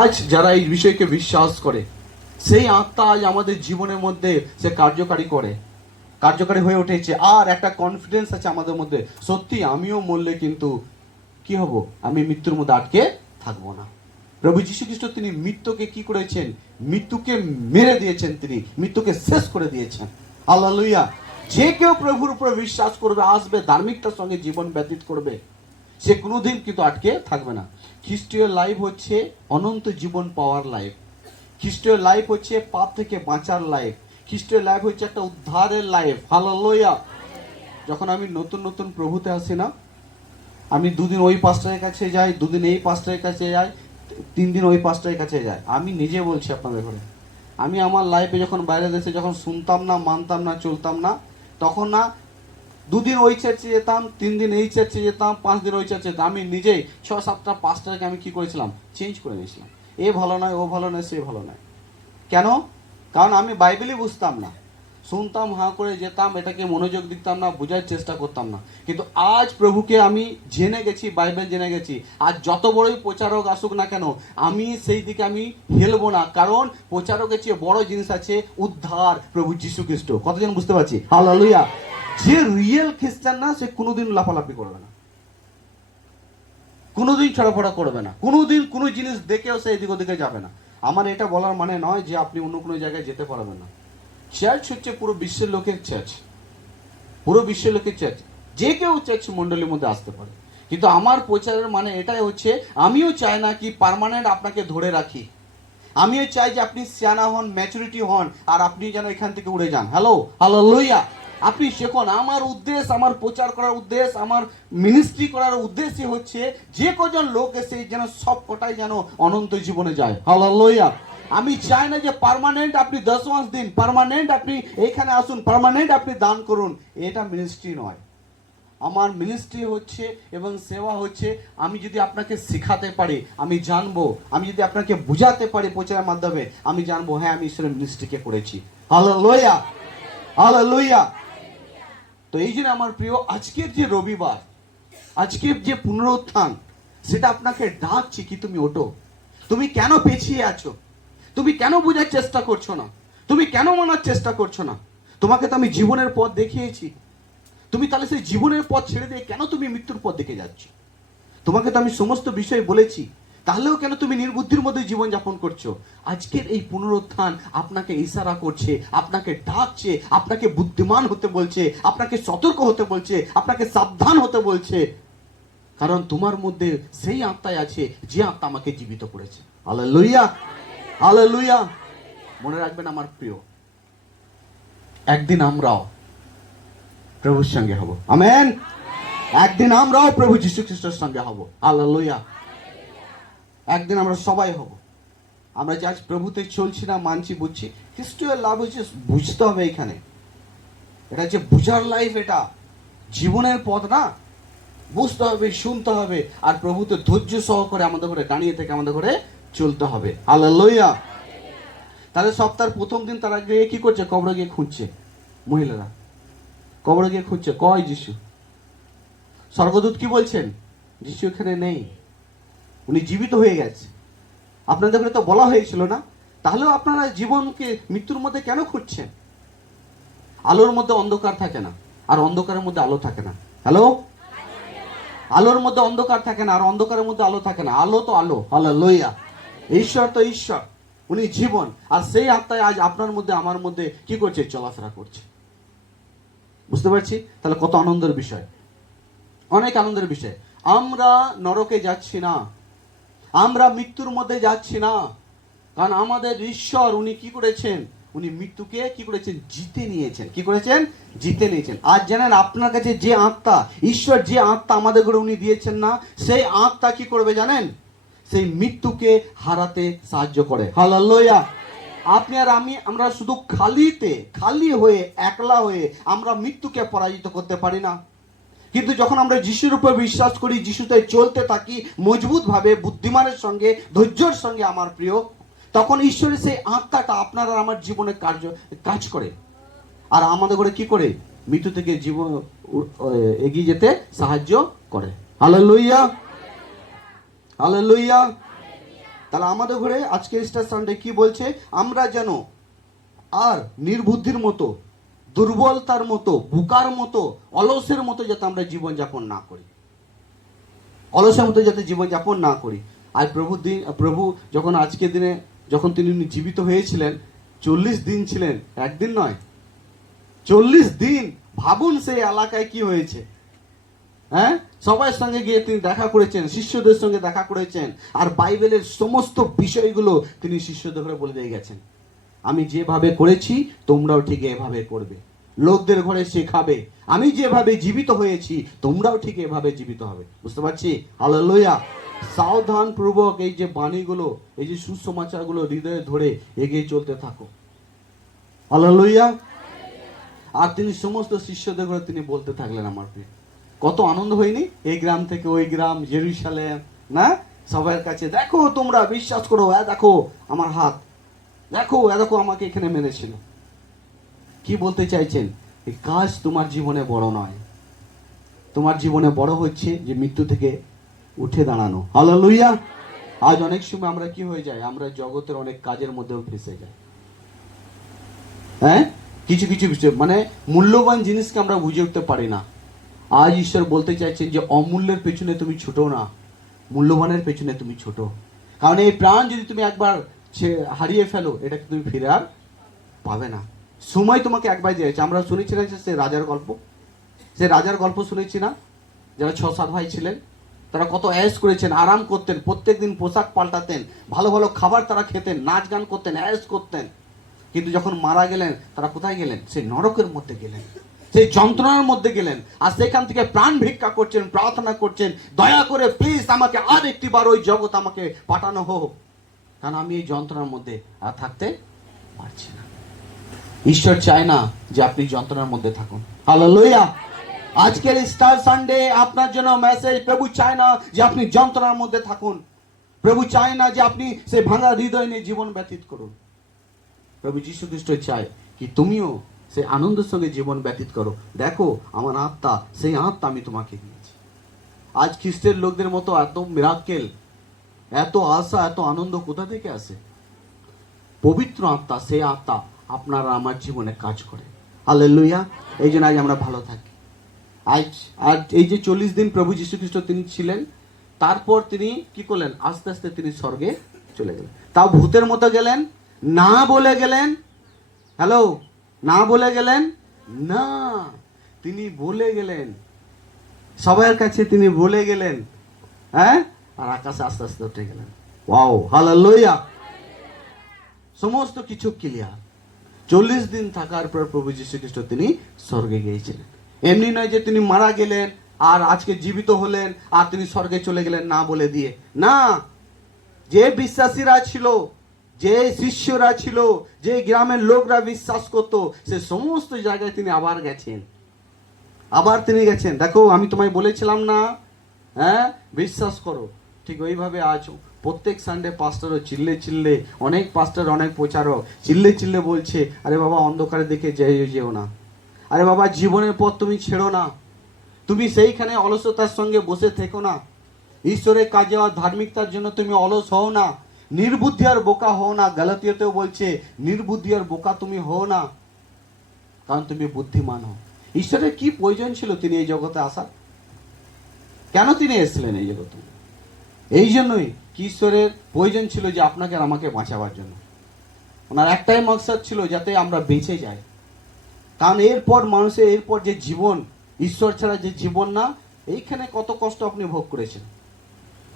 আজ যারা এই বিষয়কে বিশ্বাস করে, সেই আত্মা আজ আমাদের জীবনের মধ্যে সে কার্যকারী হয়ে উঠেছে। আর একটা কনফিডেন্স আছে আমাদের মধ্যে, সত্যি আমিও মরলে কিন্তু কি হব, আমি মৃত্যুর মধ্যে আটকে থাকবো না। প্রভু যীশু খ্রিস্ট তিনি মৃত্যুকে কি করেছেন, মৃত্যুকে মেরে দিয়েছেন, তিনি মৃত্যুকে শেষ করে দিয়েছেন। হালেলুয়া। যে কেউ প্রভুর উপর বিশ্বাস করবে, আসবে, ধার্মিকতার সঙ্গে জীবন ব্যতীত করবে, সে কোনোদিন কিন্তু আটকে থাকবে না। খ্রিস্টীয় লাইফ হচ্ছে অনন্ত জীবন পাওয়ার লাইফ। খ্রিস্টীয় লাইফ হচ্ছে পাপ থেকে বাঁচার লাইফ। খ্রিস্টীয় লাইফ হচ্ছে একটা উদ্ধারের লাইফ। হালেলুয়া। যখন আমি নতুন নতুন প্রভুতে আসি না, আমি দুদিন ওই পাস্টারের কাছে যাই, দুদিন এই পাস্টারের কাছে যাই, 3 দিন ওই পাস্টারের কাছে যাই। আমি নিজে বলছি আপনাদের ঘরে, আমি আমার লাইফে যখন বাইরে দেশে যখন শুনতাম না, মানতাম না, চলতাম না, তখন না 2 দিন ওই চার্চে যেতাম, 3 দিন এই চার্চে যেতাম, 5 দিন ওই চার্চে যেতাম। আমি নিজেই 6-7টা পাস্টারকে আমি কি করেছিলাম, চেঞ্জ করে নিয়েছিলাম। এ ভালো নয়, ও ভালো নয়, সে ভালো নয়। কেন? কারণ আমি বাইবেলই বুঝতাম না, শুনতাম, হাঁ করে যেতাম, এটাকে মনোযোগ দিতাম না, বোঝার চেষ্টা করতাম না। কিন্তু আজ প্রভুকে আমি জেনে গেছি, বাইবেল জেনে গেছি। আজ যত বড়ই প্রচারক আসুক না কেন, আমি সেই দিকে আমি হেলবো না। কারণ প্রচারকের চেয়ে বড় জিনিস আছে উদ্ধার, প্রভু যীশু খ্রিস্ট। কতজন বুঝতে পারছি? হালেলুয়া। যে রিয়েল খ্রিস্টান না, সে কোনোদিন লাফালাফি করবে না, কোনোদিন ছড়াফড়া করবে না, কোনোদিন কোনো জিনিস দেখেও সে এদিক ওদিকে যাবে না। আমার এটা বলার মানে নয় যে আপনি অন্য কোনো জায়গায় যেতে পারবেন না। চার্চ হচ্ছে পুরো বিশ্বের লোকের চার্চ, পুরো বিশ্বের লোকের চার্চ। যে কেউ চার্চ মন্ডলীর মধ্যে আসতে পারে। কিন্তু আমার প্রচারের মানে এটাই হচ্ছে, আমিও চাই না কি পার্মানেন্ট আপনাকে ধরে রাখি। আমিও চাই যে আপনি সিয়ানা হন, ম্যাচুরিটি হন, আর আপনি যেন এখান থেকে উড়ে যান। হালেলুয়া। আপনি শেখুন। আমার উদ্দেশ্য, আমার প্রচার করার উদ্দেশ্য, আমার মিনিস্ট্রি করার উদ্দেশ্যই হচ্ছে যে কজন লোক এসে যেন সব কটাই যেন অনন্ত জীবনে যায়। হালেলুয়া। আমি চাই না যে পার্মানেন্ট আপনি 10 মাস দিন, পার্মানেন্ট আপনি এখানে আসুন, পার্মানেন্ট আপনি দান করুন। এটা মিনিস্ট্রি নয়। আমার মিনিস্ট্রি হচ্ছে এবং সেবা হচ্ছে, আমি যদি আপনাকে শেখাতে পারি, আমি জানবো, আমি যদি আপনাকে বুঝাতে পারি প্রচারের মাধ্যমে, আমি জানবো হ্যাঁ আমি ঈশ্বরের মিনিস্ট্রিকে করেছি। হালেলুয়া। হালেলুয়া। তো এই জন্য আমার প্রিয়, আজকের যে রবিবার, আজকের যে পুনরুত্থান, সেটা আপনাকে ডাকছি কি তুমি ওঠো। তুমি কেন পেছিয়ে আছো? তুমি কেন বোঝার চেষ্টা করছো না? তুমি কেন মানার চেষ্টা করছো না? তোমাকে তো আমি জীবনের পথ দেখিয়েছি। তুমি তাহলে সেই জীবনের পথ ছেড়ে দিয়ে কেন তুমি মৃত্যুর পথ দেখে যাচ্ছ? তোমাকে তো আমি সমস্ত বিষয় বলেছি, তাহলেও কেন তুমি নির্বুদ্ধির মধ্যে জীবন যাপন করছো? আজকের এই পুনরুত্থান আপনাকে ইশারা করছে, আপনাকে ডাকছে, আপনাকে বুদ্ধিমান হতে বলছে, আপনাকে সতর্ক হতে বলছে, আপনাকে সাবধান হতে বলছে। কারণ তোমার মধ্যে সেই আত্মাই আছে যে আত্মা আমাকে জীবিত করেছে। হালেলুয়া। হালেলুয়া। মনে রাখবেন আমার প্রিয়, একদিন আমরাও প্রভুর সঙ্গে হব। আমেন। একদিন আমরাও প্রভু যীশু খ্রিস্টের সঙ্গে হব। হালেলুয়া। একদিন আমরা সবাই হব। আমরা যে আজ প্রভুতে চলছি না, মানছি, বুঝছি, খ্রিস্টীয় লাভ হচ্ছে বুঝতে হবে। এখানে এটা হচ্ছে বুঝার লাইফ, এটা জীবনের পথ না। বুঝতে হবে, শুনতে হবে, আর প্রভুতে ধৈর্য সহকারে আমাদের ঘরে দাঁড়িয়ে থেকে আমাদের ঘরে চলতে হবে। হালেলুয়া। তাহলে সপ্তাহের প্রথম দিন তারা গিয়ে কি করছে? কবরে গিয়ে খুঁজছে। মহিলারা কবরে গিয়ে খুঁজছে, কয় যিশু? স্বর্গদূত কি বলছেন? যিশু এখানে নেই, উনি জীবিত হয়ে গেছে। আপনাদের তো বলা হয়েছিল না? তাহলেও আপনারা জীবনকে মৃত্যুর মধ্যে কেন খুঁজছেন? আলোর মধ্যে অন্ধকার থাকে না, আর অন্ধকারের মধ্যে আলো থাকে না। হ্যালো। আলোর মধ্যে অন্ধকার থাকে না, আর অন্ধকারের মধ্যে আলো থাকে না। আলো তো আলো। হালেলুয়া। ঈশ্বর তো ঈশ্বর, উনি জীবন। আর সেই আত্মায় আজ আপনার মধ্যে, আমার মধ্যে কি করছে? চলাফেরা করছে। বুঝতে পারছি? তাহলে কত আনন্দের বিষয়, অনেক আনন্দের বিষয়। আমরা নরকে যাচ্ছি না, আমরা মৃত্যুর মধ্যে যাচ্ছি না। কারণ আমাদের ঈশ্বর, উনি কি করেছেন? উনি মৃত্যুকে কি করেছেন? জিতে নিয়েছেন। কি করেছেন? জিতে নিয়েছেন। আর জানেন, আপনার কাছে যে আত্মা, ঈশ্বর যে আত্মা আমাদের করে উনি দিয়েছেন না, সেই আত্মা কি করবে জানেন? সেই মৃত্যুকে হারাতে সাহায্য করে। হালেলুয়া। আপনি আর আমি, আমরা শুধু খালি হয়ে, একলা হয়ে আমরা মৃত্যুকে পরাজিত করতে পারি না। কিন্তু যখন আমরা যিশুর উপর বিশ্বাস করি, যিশুতে চলতে থাকি মজবুত ভাবে, বুদ্ধিমানের সঙ্গে, ধৈর্যের সঙ্গে, আমার প্রিয়, তখন ঈশ্বরের সেই আত্মাটা আপনার আর আমার জীবনে কাজ করে, আর আমাদের করে কি করে? মৃত্যু থেকে জীবন এগিয়ে যেতে সাহায্য করে। হালেলুয়া। হালেলুয়া। তাহলে আমাদের ঘরে আজকে ইস্টার সানডে কি বলছে? আমরা যেন আর নির্বুদ্ধির মতো, দুর্বলতার মতো, বুকার মতো, অলসের মতো যাতে আমরা জীবনযাপন না করি, অলসের মতো যাতে জীবনযাপন না করি। আর প্রভু যখন আজকের দিনে যখন তিনি জীবিত হয়েছিলেন 40 দিন ছিলেন, একদিন নয়, 40 দিন। ভাবুন সেই এলাকায় কি হয়েছে। হ্যাঁ, সবার সঙ্গে গিয়ে তিনি দেখা করেছেন, শিষ্যদের সঙ্গে দেখা করেছেন, আর বাইবেলের সমস্ত বিষয়গুলো তিনি শিষ্যদের ঘরে বলে দিয়ে গেছেন। আমি যেভাবে করেছি তোমরাও ঠিক এভাবে করবে, লোকদের ঘরে শেখাবে। আমি যেভাবে জীবিত হয়েছি তোমরাও ঠিক এভাবে জীবিত হবে। বুঝতে পারছি? হালেলুয়া। সাবধান পূর্বক এই যে বাণীগুলো, এই যে সুসমাচারগুলো হৃদয়ে ধরে এগিয়ে চলতে থাকো। হালেলুয়া। আর তিনি সমস্ত শিষ্যদের ঘরে তিনি বলতে থাকলেন, আমার প্রিয়, কত আনন্দ হয়নি? এই গ্রাম থেকে ওই গ্রাম, জেরুজালেম, না, সবার কাছে দেখো, তোমরা বিশ্বাস করো, দেখো আমার হাত, দেখো দেখো আমাকে এখানে মেরেছিল। কি বলতে চাইছেন? এই কাজ তোমার জীবনে বড় নয়, তোমার জীবনে বড় হচ্ছে যে মৃত্যু থেকে উঠে দাঁড়ানো। হালেলুয়া। আজ অনেক সময় আমরা কি হয়ে যায়, আমরা জগতের অনেক কাজের মধ্যেও ফেসে যাই। হ্যাঁ, কিছু কিছু বিষয় মানে মূল্যবান জিনিসকে আমরা বুঝে উঠতে পারি না। আজ ঈশ্বর বলতে চাইছেন যে অমূল্যের পেছনে তুমি ছোটো না, মূল্যবানের পেছনে তুমি ছোট। কারণ এই প্রাণ যদি তুমি একবার হারিয়ে ফেলো, এটাকে তুমি ফিরে আর পাবে না। সময় তোমাকে একবার দিয়েছে। আমরা শুনেছিলাম যে সে রাজার গল্প, সে রাজার গল্প শুনেছি না, যারা 6-7 ভাই ছিলেন, তারা কত অ্যাশ করেছেন, আরাম করতেন, প্রত্যেক দিন পোশাক পাল্টাতেন, ভালো ভালো খাবার তারা খেতেন, নাচ গান করতেন, অ্যাশ করতেন। কিন্তু যখন মারা গেলেন, তারা কোথায় গেলেন? সেই নরকের মধ্যে গেলেন, সেই যন্ত্রণার মধ্যে গেলেন। আর সেখান থেকে প্রাণ ভিক্ষা করছেন, প্রার্থনা করছেন, দয়া করে প্লিজ আমাকে আর একটি বার ওই জগৎ আমাকে পাঠানো হোক, কারণ আমি এই যন্ত্রণার মধ্যে আর থাকতে পারছি না। ঈশ্বর চায় না যে আপনি যন্ত্রণার মধ্যে থাকুন। হালেলুয়া। আজকের স্টার সানডে আপনার জন্য মেসেজ, প্রভু চায় না যে আপনি যন্ত্রণার মধ্যে থাকুন। প্রভু চায় না যে আপনি সেই ভাঙা হৃদয় নিয়ে জীবন ব্যতীত করুন। প্রভু যীশু খ্রিস্ট চায় কি তুমিও সেই আনন্দের সঙ্গে জীবন ব্যতীত করো। দেখো আমার আত্মা, সেই আত্মা আমি তোমাকে দিয়েছি। আজ খ্রিস্টের লোকদের মতো এত মিরাকেল, এত আশা, এত আনন্দ কোথা থেকে আসে? পবিত্র আত্মা, সেই আত্মা আপনার আমার জীবনে কাজ করে। হালেলুয়া। এই জন্য আজ আমরা ভালো থাকি। আজ আর এই যে 40 দিন প্রভু যীশু খ্রিস্ট তিনি ছিলেন, তারপর তিনি কি করলেন? আস্তে আস্তে তিনি স্বর্গে চলে গেলেন। তাও ভূতের মতো গেলেন না, বলে গেলেন, হ্যালো, না বলে গেলেন না, তিনি বলে গেলেন সবার কাছে, তিনি বলে গেলেন, হ্যাঁ, আর আকাশে আস্তে আস্তে উঠে গেলেন। Wow, hallelujah. সমস্ত কিছু ক্লিয়ার। 40 দিন থাকার পর প্রভু যীশু খ্রিস্ট তিনি স্বর্গে গিয়েছিলেন। এমনি নয় যে তিনি মারা গেলেন আর আজকে জীবিত হলেন আর তিনি স্বর্গে চলে গেলেন না বলে দিয়ে, না। যে বিশ্বাসীরা ছিল, যে শিষ্যরা ছিল, যে গ্রামের লোকরা বিশ্বাস করত, সে সমস্ত জায়গায় তিনি আবার গেছেন, আবার তিনি গেছেন। দেখো আমি তোমায় বলেছিলাম না, হ্যাঁ, বিশ্বাস করো। ঠিক ওইভাবে আজ প্রত্যেক সানডে পাস্টারও চিল্লে চিল্লে, অনেক পাস্টার, অনেক প্রচারক চিল্লে চিল্লে বলছে, আরে বাবা অন্ধকারের দিকে যেও না, আরে বাবা জীবনের পথ তুমি ছেড়ো না, তুমি সেইখানে অলসতার সঙ্গে বসে থেকো না, ঈশ্বরের কাজে আর ধার্মিকতার জন্য তুমি অলস হও না, নির্বুদ্ধি আর বোকা হও না। গালাতীয়তেও বলছে নির্বুদ্ধি আর বোকা তুমি হও না, কারণ তুমি বুদ্ধিমান হও। ঈশ্বরের কি প্রয়োজন ছিল তিনি এই জগতে আসার? কেন তিনি এসেছিলেন এই জগতে? এই জন্যই কি ঈশ্বরের প্রয়োজন ছিল যে আপনাকে আর আমাকে বাঁচাবার জন্য। ওনার একটাই মকসদ ছিল যাতে আমরা বেঁচে যাই। কারণ এরপর মানুষের এরপর যে জীবন, ঈশ্বর ছাড়া যে জীবন না, এইখানে কত কষ্ট আপনি ভোগ করেছেন,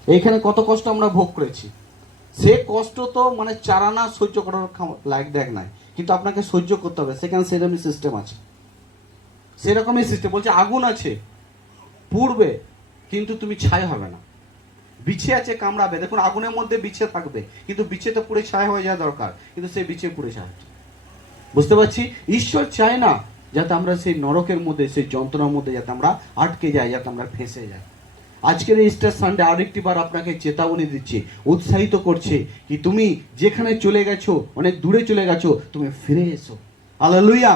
এইখানে কত কষ্ট আমরা ভোগ করেছি। সে কষ্ট তো মানে চারানা সহ্য করার লাইক দেখ নাই, কিন্তু আপনাকে সহ্য করতে হবে। সেখানে সেরকমই সিস্টেম আছে, সেরকমই সিস্টেম বলছে আগুন আছে পুড়বে, কিন্তু তুমি ছাই হবে না। বিছে আছে কামড়াবে, দেখুন আগুনের মধ্যে বিছে থাকবে, কিন্তু বিছে তো পুড়ে ছাই হয়ে যাওয়া দরকার, কিন্তু সেই বিছে পুড়ে ছাই। বুঝতে পারছি? ঈশ্বর চায় না যাতে আমরা সেই নরকের মধ্যে, সেই যন্ত্রণার মধ্যে যাতে আমরা আটকে যাই, যাতে আমরা ফেঁসে যাই। আজকের এই ইস্টার সানডে আরেকটি বার আপনাকে চেতাবনী দিচ্ছে, উৎসাহিত করছে কি তুমি যেখানে চলে গেছো, অনেক দূরে চলে গেছো, তুমি ফিরে এসো। হালেলুয়া।